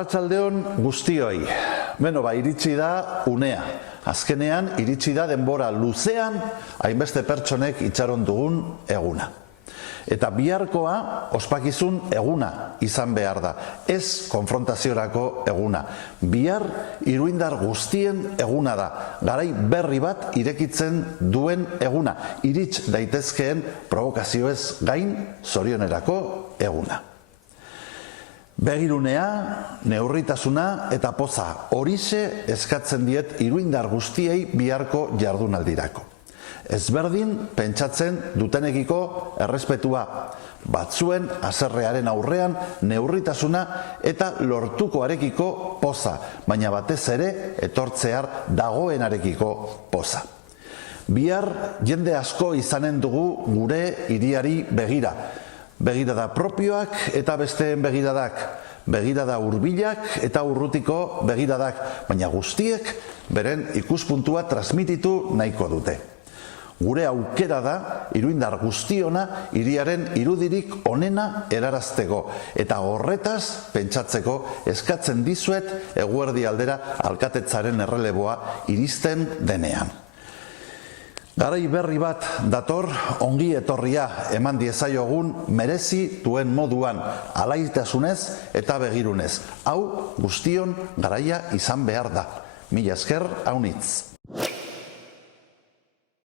Arratsaldeon guztioi. Iritsi da unea. Azkenean iritsi da denbora luzean hainbeste pertsonek itxaron dugun eguna. Eta biharkoa ospakizun eguna izan behar da, ez konfrontaziorako eguna. Bihar iruindar guztien eguna da, garai berri bat irekitzen duen eguna, irits daitezkeen provokazioez gain zorionerako eguna. Begirunea, neurritasuna eta poza horixe eskatzen diet iruindar guztiei biharko jardunaldirako. Ezberdin pentsatzen dutenekiko errespetua, batzuen haserrearen aurrean neurritasuna eta lortukoarekiko poza, baina batez ere etortzear dagoenarekiko poza. Bihar jende asko izanen dugu gure hiriari begira. Begirada propioak eta besteen begiradak, begirada hurbilak eta urrutiko begiradak, baina guztiek beren ikuspuntua transmititu nahiko dute. Gure aukera da iruindar guztiona hiriaren irudirik onena erarazteko eta horretaz pentsatzeko eskatzen dizuet eguerdi aldera alkatetzaren erreleboa iristen denean. Garai berri bat dator, ongi etorria eman diezaiogun merezi duen moduan, alaitasunez eta begirunez. Hau guztion garaia izan behar da. Mila esker, aunitz.